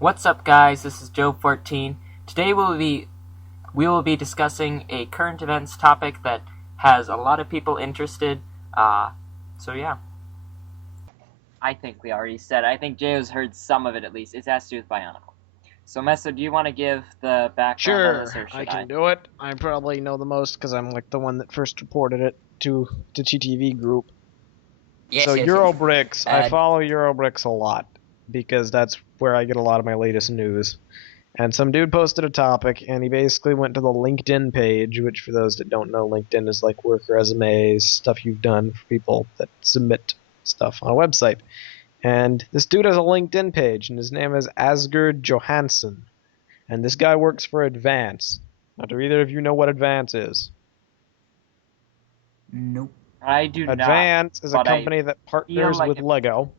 What's up, guys? This is Joev14. Today we will be discussing a current events topic that has a lot of people interested. So yeah. I think we already said. I think Jeyo's heard some of it at least. It has to do with Bionicle. So Meso, do you want to give the background on this, Sure, or I should I? can do it. I probably know the most because I'm like the one that first reported it to the TTV group. Yes, So yes, yes. Eurobricks, I follow Eurobricks a lot because that's where I get a lot of my latest news. And some dude posted a topic, and he basically went to the LinkedIn page, which for those that don't know, LinkedIn is like work resumes, stuff you've done for people that submit stuff on a website. And this dude has a LinkedIn page, and his name is Asgard Johansson. And this guy works for Advance. Now, do either of you know what Advance is? Nope. I do not. Advance is a but company that partners like with it- Lego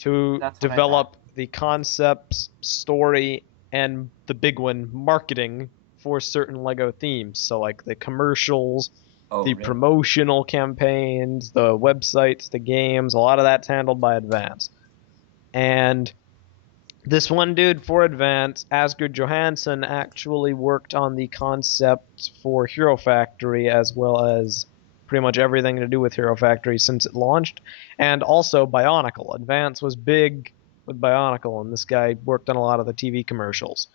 to That's what I develop the concepts, story, and the big one, marketing for certain Lego themes. So, like the commercials, Oh, the really? promotional campaigns, the websites, the games, a lot of that's handled by Advance. And this one dude for Advance, Asgard Johansson, actually worked on the concept for Hero Factory as well as pretty much everything to do with Hero Factory since it launched, and also Bionicle. Advance was big with Bionicle, and this guy worked on a lot of the TV commercials.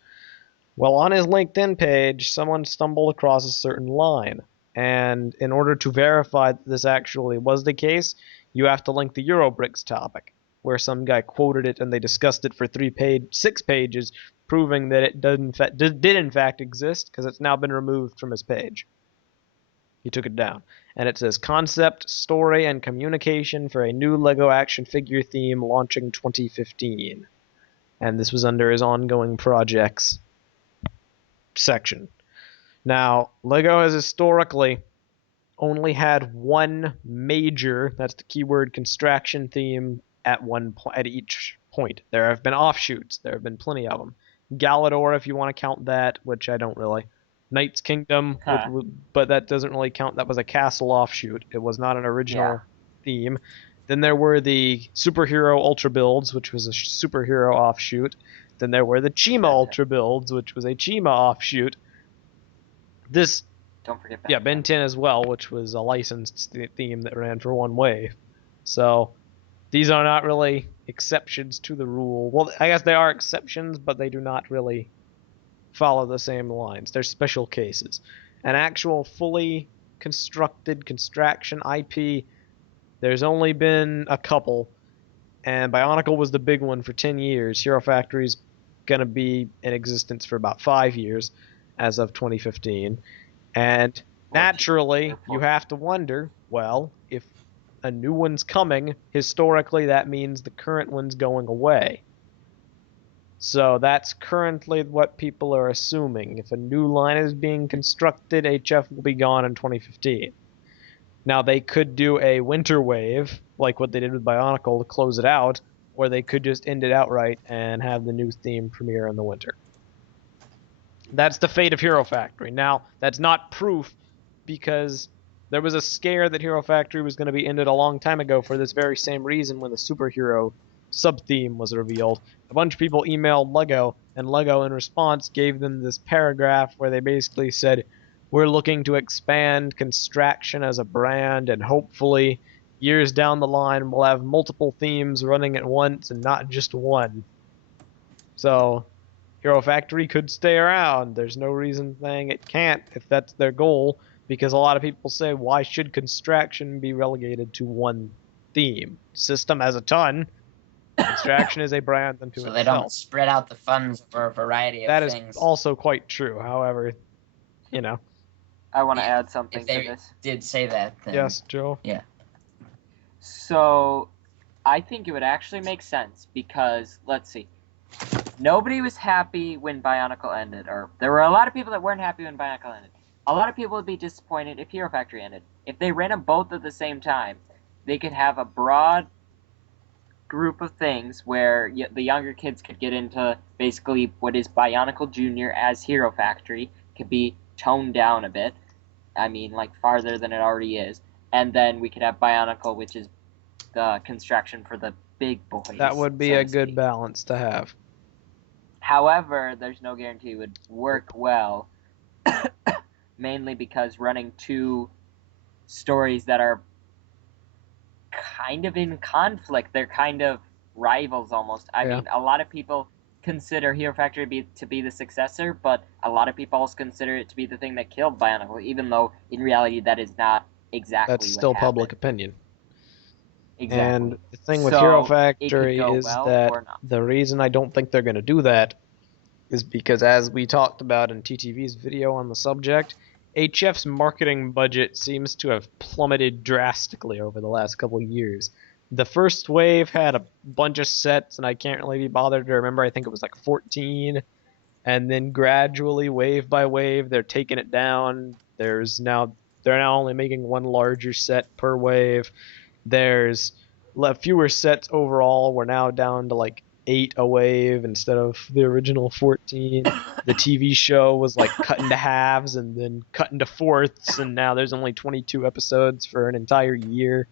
Well, on his LinkedIn page, someone stumbled across a certain line, and in order to verify that this actually was the case, you have to link the Eurobricks topic, where some guy quoted it and they discussed it for 6 pages, proving that it did in fact exist, because it's now been removed from his page. He took it down. And it says, concept, story, and communication for a new LEGO action figure theme launching 2015. And this was under his ongoing projects section. Now, LEGO has historically only had one major, that's the keyword, construction theme at each point. There have been offshoots. There have been plenty of them. Galador, if you want to count that, which I don't really. Knight's Kingdom, but that doesn't really count. That was a castle offshoot. It was not an original theme. Then there were the superhero ultra builds, which was a superhero offshoot. Then there were the Chima ultra builds, which was a Chima offshoot. Don't forget Ben. Yeah, Ben 10 as well, which was a licensed theme that ran for one wave. So these are not really exceptions to the rule. Well, I guess they are exceptions, but they do not really follow the same lines. They're special cases. An actual fully constructed construction IP, there's only been a couple, and Bionicle was the big one for 10 years. Hero Factory's going to be in existence for about 5 years as of 2015. And naturally, you have to wonder, well, if a new one's coming, historically that means the current one's going away. So that's currently what people are assuming. If a new line is being constructed, HF will be gone in 2015. Now, they could do a winter wave, like what they did with Bionicle, to close it out, or they could just end it outright and have the new theme premiere in the winter. That's the fate of Hero Factory. Now, that's not proof, because there was a scare that Hero Factory was going to be ended a long time ago for this very same reason when the superhero sub-theme was revealed. A bunch of people emailed LEGO, and LEGO in response gave them this paragraph where they basically said, we're looking to expand Construction as a brand, and hopefully years down the line we'll have multiple themes running at once and not just one. So Hero Factory could stay around. There's no reason saying it can't if that's their goal, because a lot of people say, why should Construction be relegated to one theme? System has a ton. Construction is a brand unto itself. So they don't spread out the funds for a variety of things. That is also quite true. However, you know. I want to add something if they to this. did say that, then... Yes, Joe? Yeah. So, I think it would actually make sense because, let's see, nobody was happy when Bionicle ended, or there were a lot of people that weren't happy when Bionicle ended. A lot of people would be disappointed if Hero Factory ended. If they ran them both at the same time, they could have a broad group of things where the younger kids could get into basically what is Bionicle Jr. as Hero Factory, could be toned down a bit. I mean, like farther than it already is. And then we could have Bionicle, which is the construction for the big boys. That would be so a good balance to have. However, there's no guarantee it would work well, mainly because running two stories that are kind of in conflict, they're kind of rivals almost. I mean, a lot of people consider Hero Factory to be the successor, but a lot of people also consider it to be the thing that killed Bionicle, even though in reality that is not exactly That's still what happened. public opinion. Exactly. And the thing with Hero Factory is well that or not. the reason I don't think they're going to do that is because, as we talked about in TTV's video on the subject, HF's marketing budget seems to have plummeted drastically over the last couple of years. The first wave had a bunch of sets, and I can't really be bothered to remember. I think it was like 14, and then gradually, wave by wave, they're taking it down. They're now only making one larger set per wave. There's fewer sets overall. We're now down to like 8 a wave instead of the original 14. The TV show was like cut into halves and then cut into fourths, and now there's only 22 episodes for an entire year.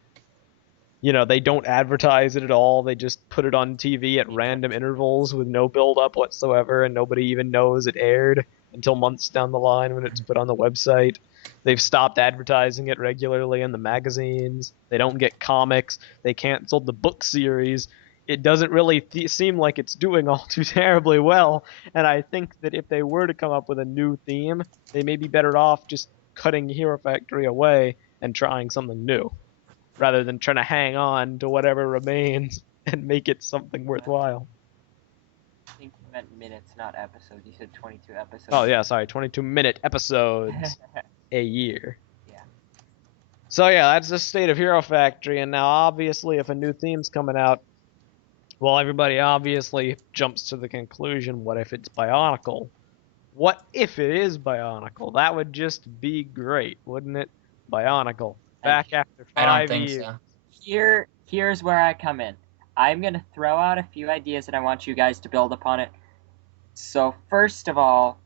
You know, they don't advertise it at all. They just put it on TV at random intervals with no build-up whatsoever, and nobody even knows it aired until months down the line when it's put on the website. They've stopped advertising it regularly in the magazines. They don't get comics. They canceled the book series. It doesn't really seem like it's doing all too terribly well, and I think that if they were to come up with a new theme, they may be better off just cutting Hero Factory away and trying something new, rather than trying to hang on to whatever remains and make it something worthwhile. I think you meant minutes, not episodes. You said 22 episodes. Oh yeah, sorry, 22-minute episodes a year. Yeah. So yeah, that's the state of Hero Factory, and now obviously if a new theme's coming out, well, everybody obviously jumps to the conclusion, what if it's Bionicle? What if it is Bionicle? That would just be great, wouldn't it? Bionicle. Back after 5 years. I don't think so. Here's where I come in. I'm going to throw out a few ideas and I want you guys to build upon it. So first of all,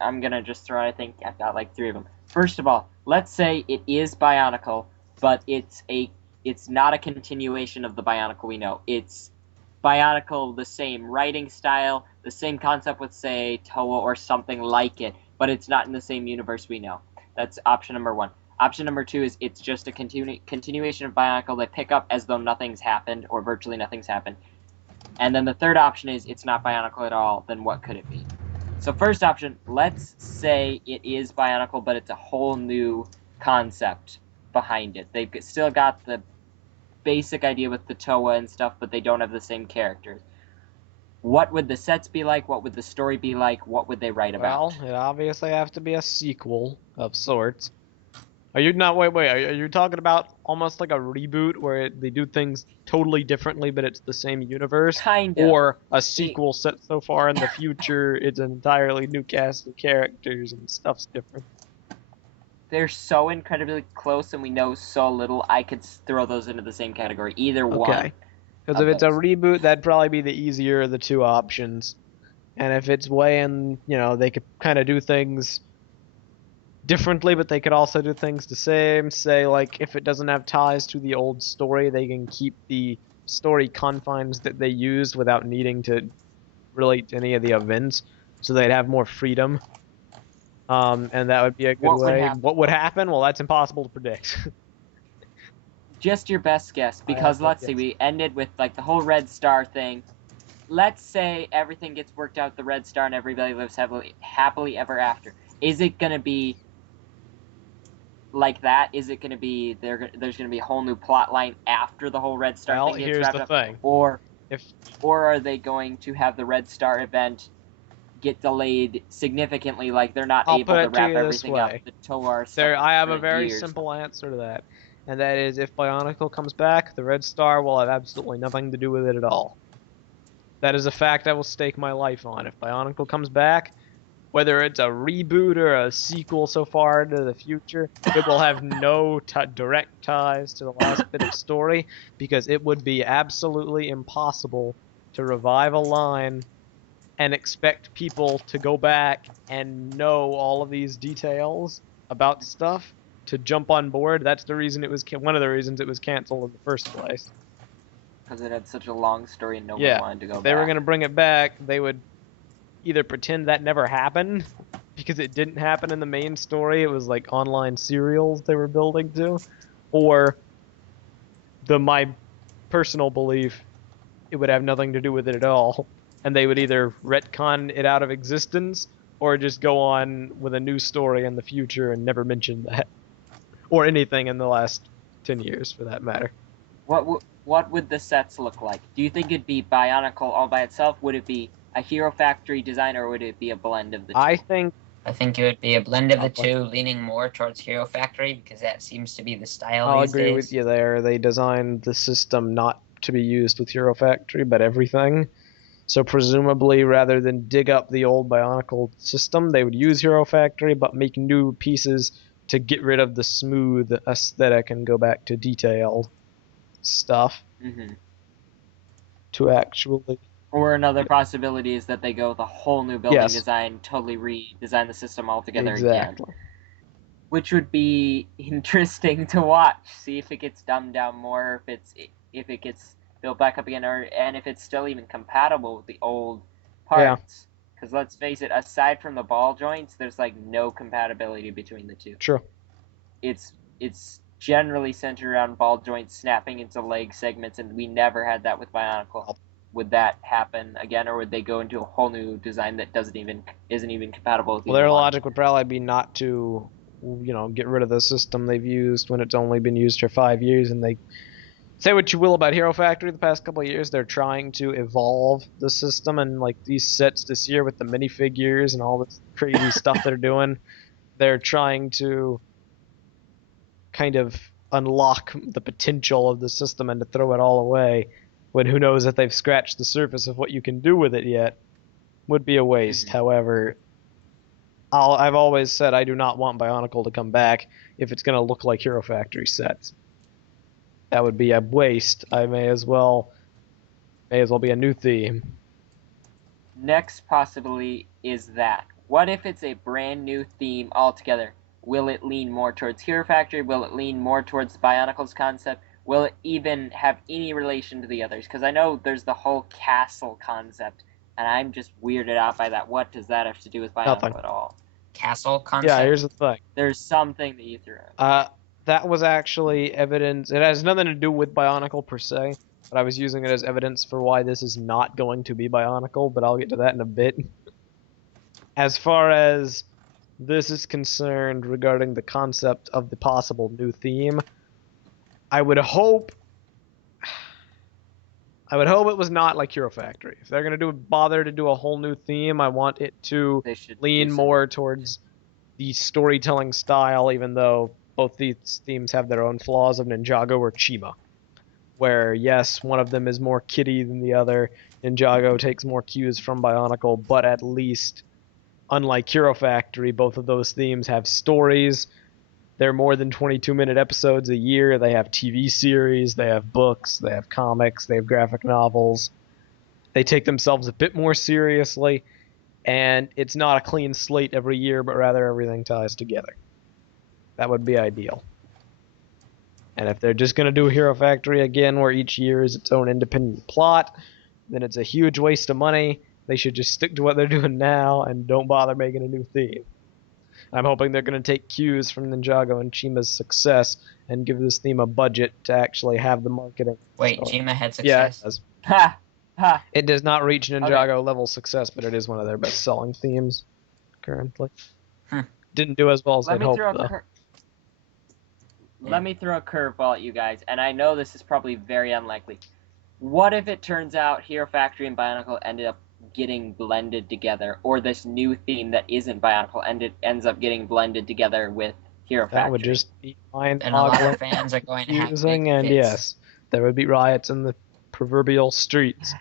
I'm going to just throw out, I think I've got like 3 of them. First of all, let's say it is Bionicle, but it's not a continuation of the Bionicle we know. It's Bionicle, the same writing style, the same concept with, say, Toa or something like it, but it's not in the same universe we know. That's option number 1. Option number 2 is it's just a continuation of Bionicle. They pick up as though nothing's happened, or virtually nothing's happened. And then the third option is it's not Bionicle at all. Then what could it be? So first option, let's say it is Bionicle, but it's a whole new concept behind it. They've still got the basic idea with the Toa and stuff, but they don't have the same characters. What would the sets be like? What would the story be like? What would they write about? Well, it obviously have to be a sequel of sorts. Are you not? Wait. Are you talking about almost like a reboot where they do things totally differently, but it's the same universe? Kind of. Or a sequel set so far in the future, it's an entirely new cast of characters and stuff's different? They're so incredibly close and we know so little, I could throw those into the same category. Either one. Okay. Because if it's a reboot, that'd probably be the easier of the two options. And if it's weighing, they could kind of do things differently, but they could also do things the same. Say, like, if it doesn't have ties to the old story, they can keep the story confines that they used without needing to relate to any of the events, so they'd have more freedom. And that would be a good way. What would happen? Well, that's impossible to predict. Just your best guess, because let's see, we ended with like the whole Red Star thing. Let's say everything gets worked out, the Red Star, and everybody lives happily ever after. Is it gonna be like that? Is it gonna be there's gonna be a whole new plot line after the whole Red Star thing gets wrapped up? Thing. Or are they going to have the Red Star event get delayed significantly, like they're not able to wrap everything up? The Toa stuff. I have a very simple answer to that, and that is if Bionicle comes back, the Red Star will have absolutely nothing to do with it at all. That is a fact I will stake my life on. If Bionicle comes back, whether it's a reboot or a sequel so far into the future, it will have no direct ties to the last bit of story, because it would be absolutely impossible to revive a line and expect people to go back and know all of these details about stuff to jump on board. That's the reason it was one of the reasons it was canceled in the first place. Because it had such a long story and no one wanted to go back. If they were going to bring it back, they would either pretend that never happened, because it didn't happen in the main story, it was like online serials they were building to, or my personal belief, it would have nothing to do with it at all, and they would either retcon it out of existence, or just go on with a new story in the future and never mention that. Or anything in the last 10 years, for that matter. What would the sets look like? Do you think it'd be Bionicle all by itself? Would it be a Hero Factory design, or would it be a blend of the two? I think it would be a blend of the two, leaning more towards Hero Factory, because that seems to be the style I'll these agree days. with you there. They designed the system not to be used with Hero Factory, but everything. So presumably, rather than dig up the old Bionicle system, they would use Hero Factory, but make new pieces to get rid of the smooth aesthetic and go back to detailed stuff. Mm-hmm. To actually... Or another possibility is that they go with a whole new building design, totally redesign the system altogether again. Which would be interesting to watch. See if it gets dumbed down more, if it gets built back up again, and if it's still even compatible with the old parts. Because let's face it, aside from the ball joints, there's like no compatibility between the two. True. It's generally centered around ball joints snapping into leg segments, and we never had that with Bionicle. Would that happen again, or would they go into a whole new design that isn't even compatible with Well, their logic would probably be not to, get rid of the system they've used when it's only been used for 5 years, and they say what you will about Hero Factory the past couple of years, they're trying to evolve the system, and like these sets this year with the minifigures and all this crazy stuff they're doing, they're trying to kind of unlock the potential of the system and to throw it all away, when who knows if they've scratched the surface of what you can do with it yet. Would be a waste. However, I've always said I do not want Bionicle to come back if it's going to look like Hero Factory sets. That would be a waste. I may as well be a new theme. Next possibility is that. What if it's a brand new theme altogether? Will it lean more towards Hero Factory? Will it lean more towards Bionicle's concept? Will it even have any relation to the others? Because I know there's the whole castle concept, and I'm just weirded out by that. What does that have to do with Bionicle at all? Castle concept? Yeah, here's the thing. There's something that you threw out. That was actually evidence. It has nothing to do with Bionicle per se, but I was using it as evidence for why this is not going to be Bionicle, but I'll get to that in a bit. As far as this is concerned regarding the concept of the possible new theme, I would hope it was not like Hero Factory. If they're gonna bother to do a whole new theme, I want it to lean more towards the storytelling style, even though both these themes have their own flaws, of Ninjago or Chima. Where, yes, one of them is more kiddie than the other. Ninjago takes more cues from Bionicle, but at least, unlike Hero Factory, both of those themes have stories. They're more than 22-minute episodes a year. They have TV series, they have books, they have comics, they have graphic novels. They take themselves a bit more seriously, and it's not a clean slate every year, but rather everything ties together. That would be ideal. And if they're just going to do Hero Factory again, where each year is its own independent plot, then it's a huge waste of money. They should just stick to what they're doing now and don't bother making a new theme. I'm hoping they're going to take cues from Ninjago and Chima's success and give this theme a budget to actually have the marketing. Wait, Chima had success? Yeah, it does. Ha! Ha! It does not reach Ninjago level success, but it is one of their best-selling themes currently. Didn't do as well as they'd hoped, though. Let me throw a curveball at you guys, and I know this is probably very unlikely. What if it turns out Hero Factory and Bionicle ended up getting blended together, or this new theme that isn't Bionicle ends up getting blended together with Hero Factory? That would just be and a lot of fans are going to have big and fits. Yes, there would be riots in the proverbial streets.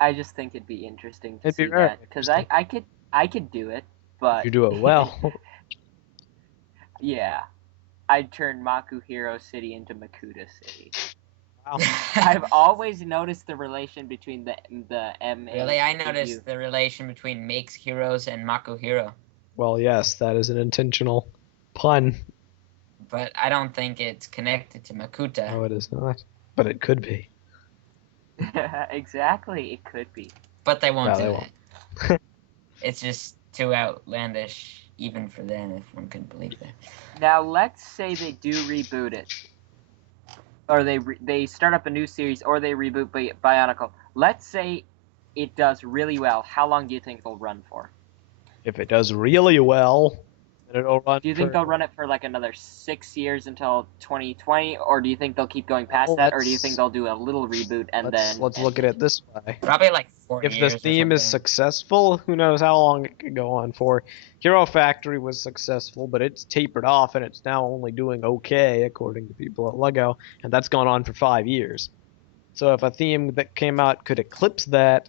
I just think it'd be interesting to see that, because I could do it, but you do it well. Yeah, I'd turn Maku Hero City into Makuta City. Wow. I've always noticed the relation between the M. Really, I noticed the relation between Makes Heroes and Maku Hero. Well, yes, that is an intentional pun. But I don't think it's connected to Makuta. No, it is not. But it could be. Exactly, it could be. But they won't No, do they that. won't. It's just too outlandish, even for them, if one could believe that. Now, let's say they do reboot it, or they start up a new series, or they reboot Bionicle. Let's say it does really well. How long do you think they'll run for? If it does really well, then it'll run. Do you think they'll run it for like another 6 years until 2020, or do you think they'll keep going past that, or do you think they'll do a little reboot and then? Let's look at it this way. Probably like 4 If years the or theme is something. successful, who knows how long it could go on for. Hero Factory was successful, but it's tapered off and it's now only doing okay according to people at LEGO, and that's gone on for 5 years. So if a theme that came out could eclipse that,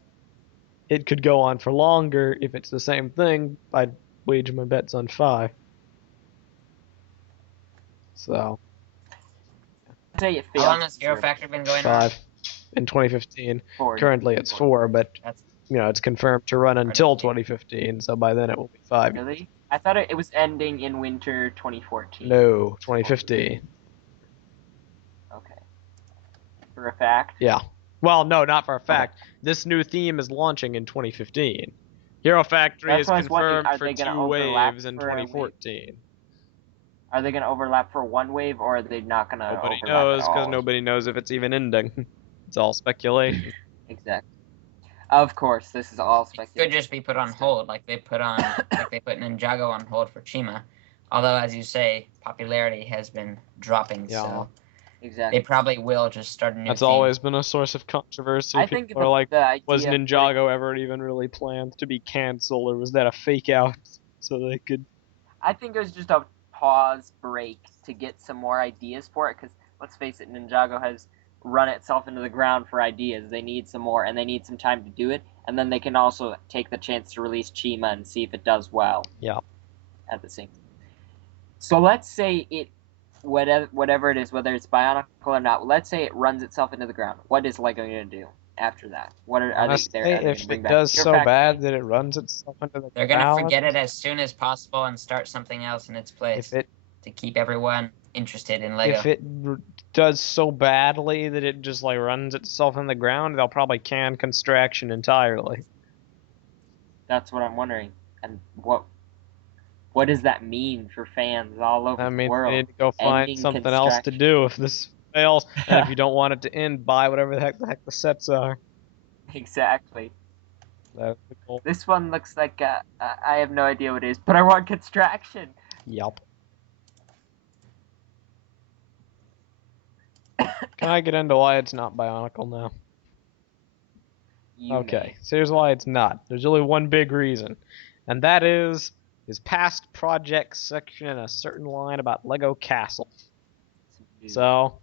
it could go on for longer. If it's the same thing, I'd wager my bets on 5. So, I'd say it How fails long has to Hero serve. Factory been going on? 5 in 2015. 4. Currently it's 4, but That's it's confirmed to run until 2015, so by then it will be 5. Really? I thought it was ending in winter 2014. No, 2015. Okay. For a fact. Yeah. Well, no, not for a fact. This new theme is launching in 2015. Hero Factory That's is what I was wondering, confirmed are for they gonna 2 overlap waves in for a wave? 2014. Are they going to overlap for one wave, or are they not going to Nobody overlap knows, at all? because nobody knows if it's even ending. It's all speculation. Exactly. Of course, this is all It speculation. could just be put on hold, like they put Ninjago on hold for Chima. Although, as you say, popularity has been dropping, Yeah. so Exactly. they probably will just start a new That's theme. always been a source of controversy. I think People are like, the idea was of Ninjago ever even really planned to be canceled, or was that a fake out so they could... I think it was just a pause break to get some more ideas for it, because let's face it, Ninjago has run itself into the ground for ideas. They need some more, and they need some time to do it, and then they can also take the chance to release Chima and see if it does well. Yeah. At the same time. So let's say it, whatever it is, whether it's Bionicle or not, let's say it runs itself into the ground. What is LEGO going to do after that? What are Honestly, they gonna if bring it back does Hero so Factory? bad that it runs itself into the They're gonna ground... forget it as soon as possible and start something else in its place If it to keep everyone interested in LEGO. If it does so badly that it just like runs itself in the ground, they'll probably can Construction entirely. That's what I'm wondering. And what does that mean for fans all over I the mean, world? they need to go find Ending something else to Construction. do if this fails, and if you don't want it to end, buy whatever the heck the sets are. Exactly. That's the goal. This one looks like I have no idea what it is, but I want Construction. Yup. Can I get into why it's not Bionicle now? You Okay, so here's why it's not. There's only one big reason, and that is his past projects section in a certain line about Lego Castle. may. So,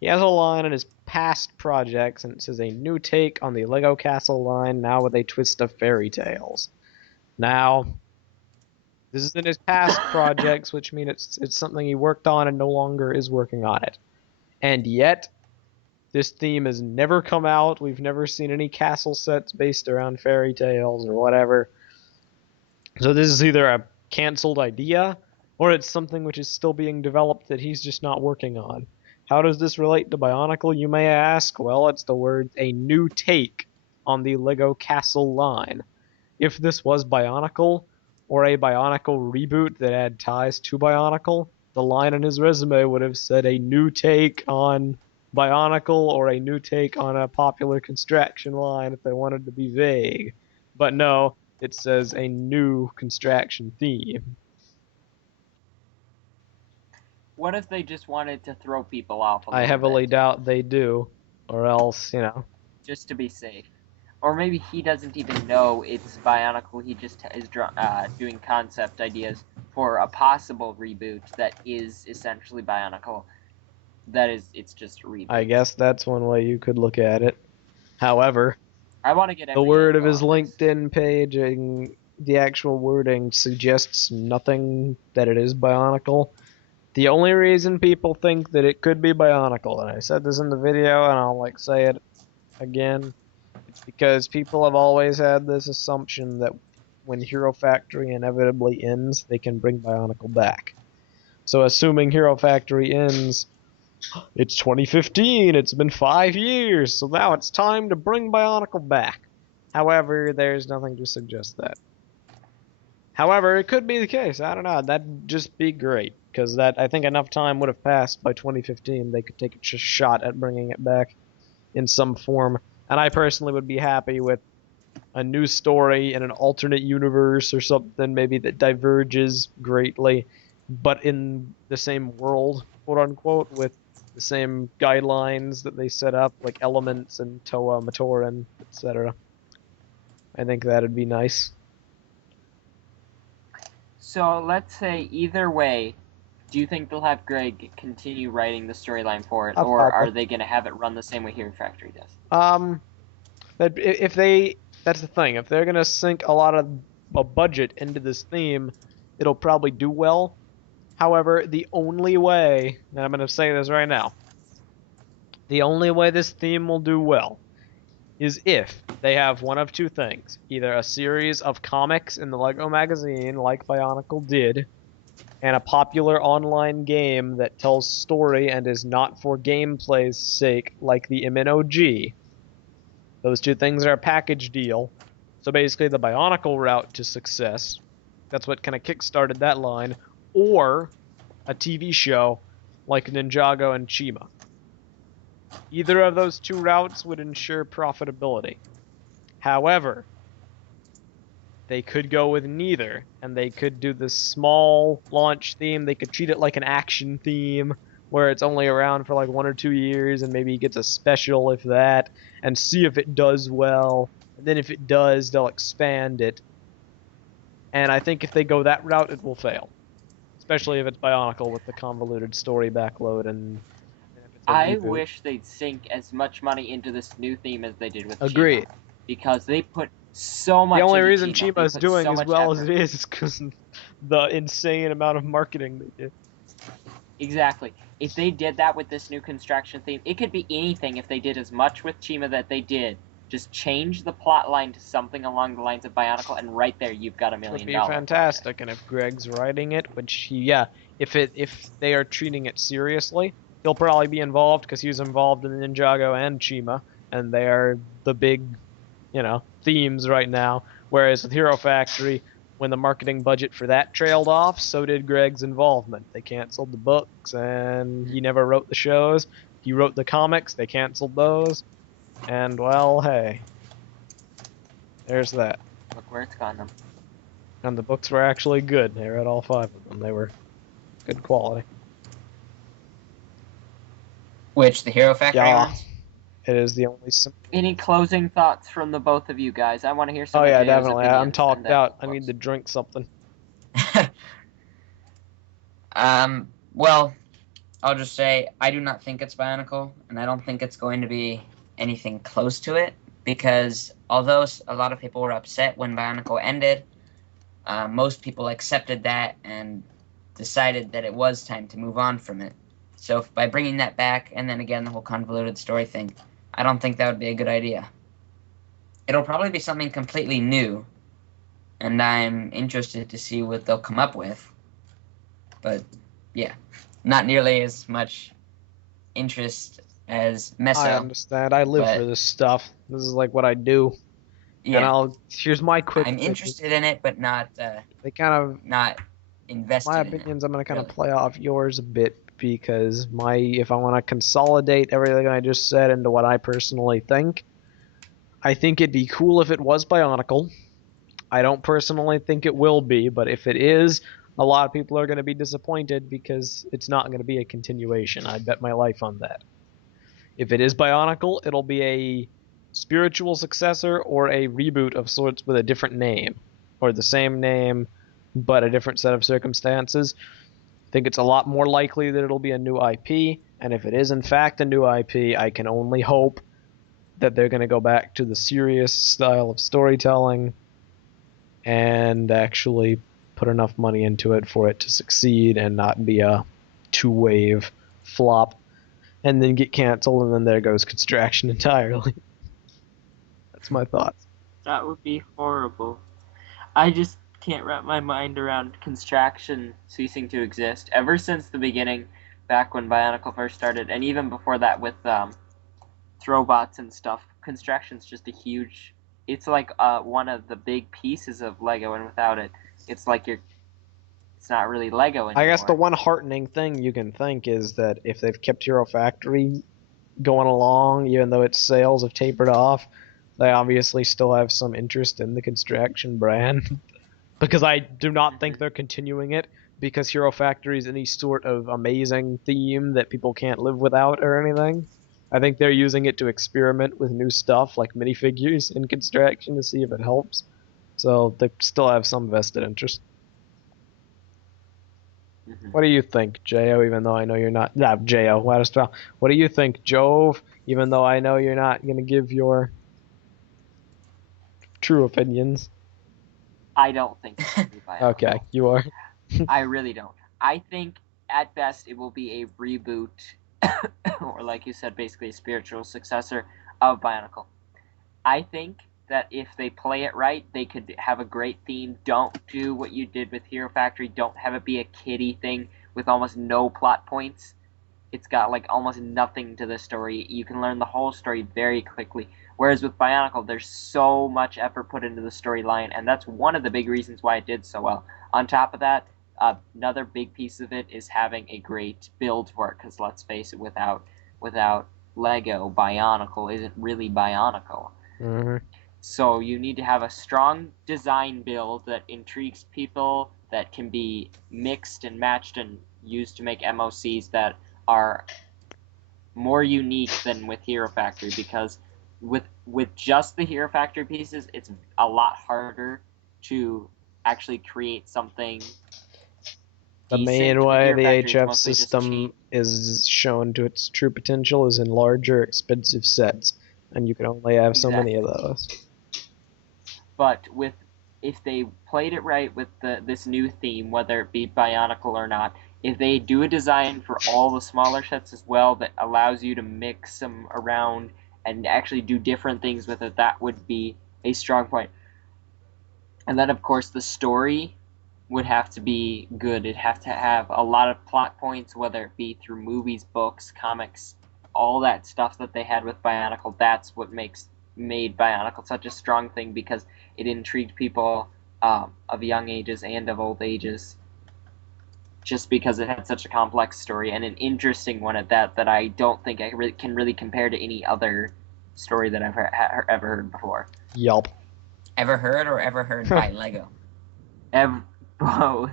he has a line in his past projects, and it says a new take on the Lego Castle line, now with a twist of fairy tales. Now, this is in his past projects, which means it's something he worked on and no longer is working on it. And yet, this theme has never come out. We've never seen any castle sets based around fairy tales or whatever. So this is either a canceled idea, or it's something which is still being developed that he's just not working on. How does this relate to Bionicle, you may ask? Well, it's the word a new take on the Lego Castle line. If this was Bionicle, or a Bionicle reboot that had ties to Bionicle, the line in his resume would have said a new take on Bionicle or a new take on a popular Construction line if they wanted to be vague. But no, it says a new Construction theme. What if they just wanted to throw people off a I little heavily bit, doubt they do, or else, just to be safe? Or maybe he doesn't even know it's Bionicle. He just is doing concept ideas for a possible reboot that is essentially Bionicle. It's just a reboot. I guess that's one way you could look at it. However, I want to get the word of angle his on this. LinkedIn page and the actual wording suggests nothing that it is Bionicle. The only reason people think that it could be Bionicle, and I said this in the video and I'll say it again, it's because people have always had this assumption that when Hero Factory inevitably ends, they can bring Bionicle back. So assuming Hero Factory ends, it's 2015, it's been 5 years, so now it's time to bring Bionicle back. However, there's nothing to suggest that. However, it could be the case. I don't know. That'd just be great, because I think enough time would have passed by 2015. They could take a shot at bringing it back in some form. And I personally would be happy with a new story in an alternate universe or something, maybe that diverges greatly, but in the same world, quote unquote, with the same guidelines that they set up, like Elements and Toa, Matoran, etc. I think that'd be nice. So let's say either way, do you think they'll have Greg continue writing the storyline for it, or are they going to have it run the same way Hero Factory does? If they, that's the thing. If they're gonna sink a lot of a budget into this theme, it'll probably do well. However, the only way, and I'm gonna say this right now, the only way this theme will do well is if they have one of two things. Either a series of comics in the LEGO magazine, like Bionicle did, and a popular online game that tells story and is not for gameplay's sake, like the MNOG. Those two things are a package deal. So basically the Bionicle route to success, that's what kind of kickstarted that line, or a TV show like Ninjago and Chima. Either of those two routes would ensure profitability. However, they could go with neither, and they could do this small launch theme. They could treat it like an action theme, where it's only around for like 1 or 2 years, and maybe it gets a special if that, and see if it does well. And then if it does, they'll expand it. And I think if they go that route, it will fail. Especially if it's Bionicle with the convoluted story backload and... I wish they'd sink as much money into this new theme as they did with Agreed. Chima, because they put so much. The only into reason Chima Chima is doing so as much well effort. as it is because the insane amount of marketing they did. Exactly. If they did that with this new construction theme, it could be anything. If they did as much with Chima that they did, just change the plot line to something along the lines of Bionicle, and right there you've got $1 million. Would be fantastic, and if Greg's writing it, which if they are treating it seriously, he'll probably be involved because he was involved in Ninjago and Chima, and they are the big, themes right now. Whereas with Hero Factory, when the marketing budget for that trailed off, so did Greg's involvement. They canceled the books, and he never wrote the shows. He wrote the comics, they canceled those, and well, hey, there's that. Look where it's gone them. And the books were actually good. I read all 5 of them. They were good quality. Which, the Hero Factory Yeah. ones? It is the only Any closing thoughts from the both of you guys? I want to hear some. Oh of yeah, Jeyo's definitely. I'm opinions, talked and then out. I we'll need to close. drink something. Well, I'll just say I do not think it's Bionicle, and I don't think it's going to be anything close to it, because although a lot of people were upset when Bionicle ended, most people accepted that and decided that it was time to move on from it. So by bringing that back, and then again the whole convoluted story thing, I don't think that would be a good idea. It'll probably be something completely new, and I'm interested to see what they'll come up with. But, yeah, not nearly as much interest as Meso. I understand. I live for this stuff. This is like what I do. Yeah. And here's my quick. I'm interested in it, but not They kind of not invested. my in opinions. it, I'm gonna kind really. of play off yours a bit because if I want to consolidate everything I just said into what I personally think, I think it'd be cool if it was Bionicle. I don't personally think it will be, but if it is, a lot of people are going to be disappointed because it's not going to be a continuation. I bet my life on that. If it is Bionicle, it'll be a spiritual successor or a reboot of sorts with a different name, or the same name but a different set of circumstances. I think it's a lot more likely that it'll be a new IP, and if it is in fact a new IP, I can only hope that they're going to go back to the serious style of storytelling and actually put enough money into it for it to succeed and not be a 2-wave flop and then get canceled, and then there goes Construction entirely. That's my thoughts. That would be horrible. I just can't wrap my mind around Construction ceasing to exist. Ever since the beginning, back when Bionicle first started, and even before that with Throwbots and stuff. Construction's just a huge. It's like one of the big pieces of Lego, and without it, it's like it's not really Lego anymore. I guess the one heartening thing you can think is that if they've kept Hero Factory going along, even though its sales have tapered off, they obviously still have some interest in the Construction brand. Because I do not think they're continuing it because Hero Factory is any sort of amazing theme that people can't live without or anything. I think they're using it to experiment with new stuff like minifigures in Construction to see if it helps. So they still have some vested interest. What do you think, Jeyo, even though I know you're not... Nah, Jeyo, what do you think, Joev, even though I know you're not going to give your true opinions? I don't think it's going to be Bionicle. Okay, you are. I really don't. I think, at best, it will be a reboot, or like you said, basically a spiritual successor of Bionicle. I think that if they play it right, they could have a great theme. Don't do what you did with Hero Factory. Don't have it be a kiddie thing with almost no plot points. It's got like almost nothing to the story. You can learn the whole story very quickly. Whereas with Bionicle, there's so much effort put into the storyline, and that's one of the big reasons why it did so well. On top of that, another big piece of it is having a great build for it, because let's face it, without Lego, Bionicle isn't really Bionicle. Mm-hmm. So you need to have a strong design build that intrigues people, that can be mixed and matched and used to make MOCs that are more unique than with Hero Factory, because with just the Hero Factory pieces, it's a lot harder to actually create something. The main way the HF system is shown to its true potential is in larger, expensive sets, and you can only have so many of those. But if they played it right with this new theme, whether it be Bionicle or not, if they do a design for all the smaller sets as well that allows you to mix them around and actually do different things with it, that would be a strong point. And then, of course, the story would have to be good. It'd have to have a lot of plot points, whether it be through movies, books, comics, all that stuff that they had with Bionicle. That's what made Bionicle such a strong thing, because it intrigued people of young ages and of old ages, just because it had such a complex story and an interesting one at that I don't think I can really compare to any other story that I've ever heard before. Yup. Ever heard or ever heard by Lego? Both.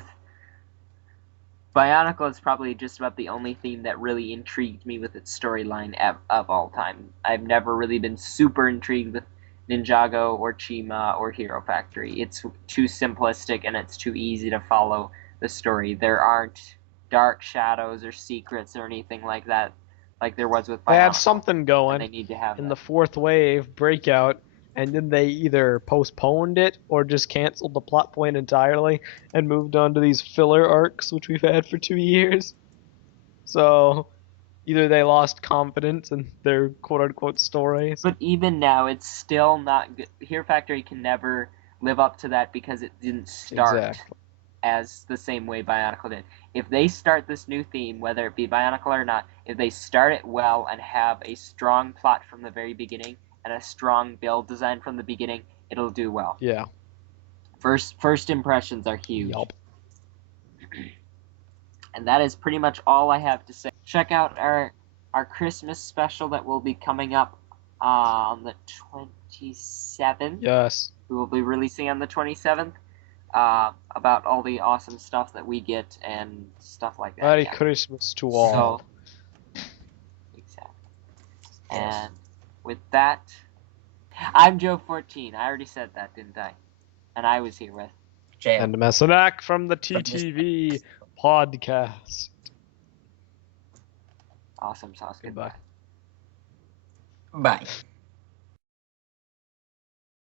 Bionicle is probably just about the only theme that really intrigued me with its storyline of all time. I've never really been super intrigued with Ninjago or Chima or Hero Factory. It's too simplistic and it's too easy to follow the story. There aren't dark shadows or secrets or anything like that, like there was with Bionicle. They had something going they need to have in that. the fourth wave breakout, and then they either postponed it or just canceled the plot point entirely and moved on to these filler arcs, which we've had for 2 years. So either they lost confidence in their quote-unquote stories. But even now, it's still not good. Hero Factory can never live up to that because it didn't start as the same way Bionicle did. If they start this new theme, whether it be Bionicle or not, if they start it well and have a strong plot from the very beginning and a strong build design from the beginning, it'll do well. Yeah. First impressions are huge. Yup. And that is pretty much all I have to say. Check out our Christmas special that will be coming up on the 27th. Yes. We will be releasing on the 27th. About all the awesome stuff that we get and stuff like that. Merry Christmas to all. So, exactly. And with that, I'm Joev14. I already said that, didn't I? And I was here with Jeyo. And Mesonak from the TTV podcast. Awesome Sauce. Goodbye. Bye.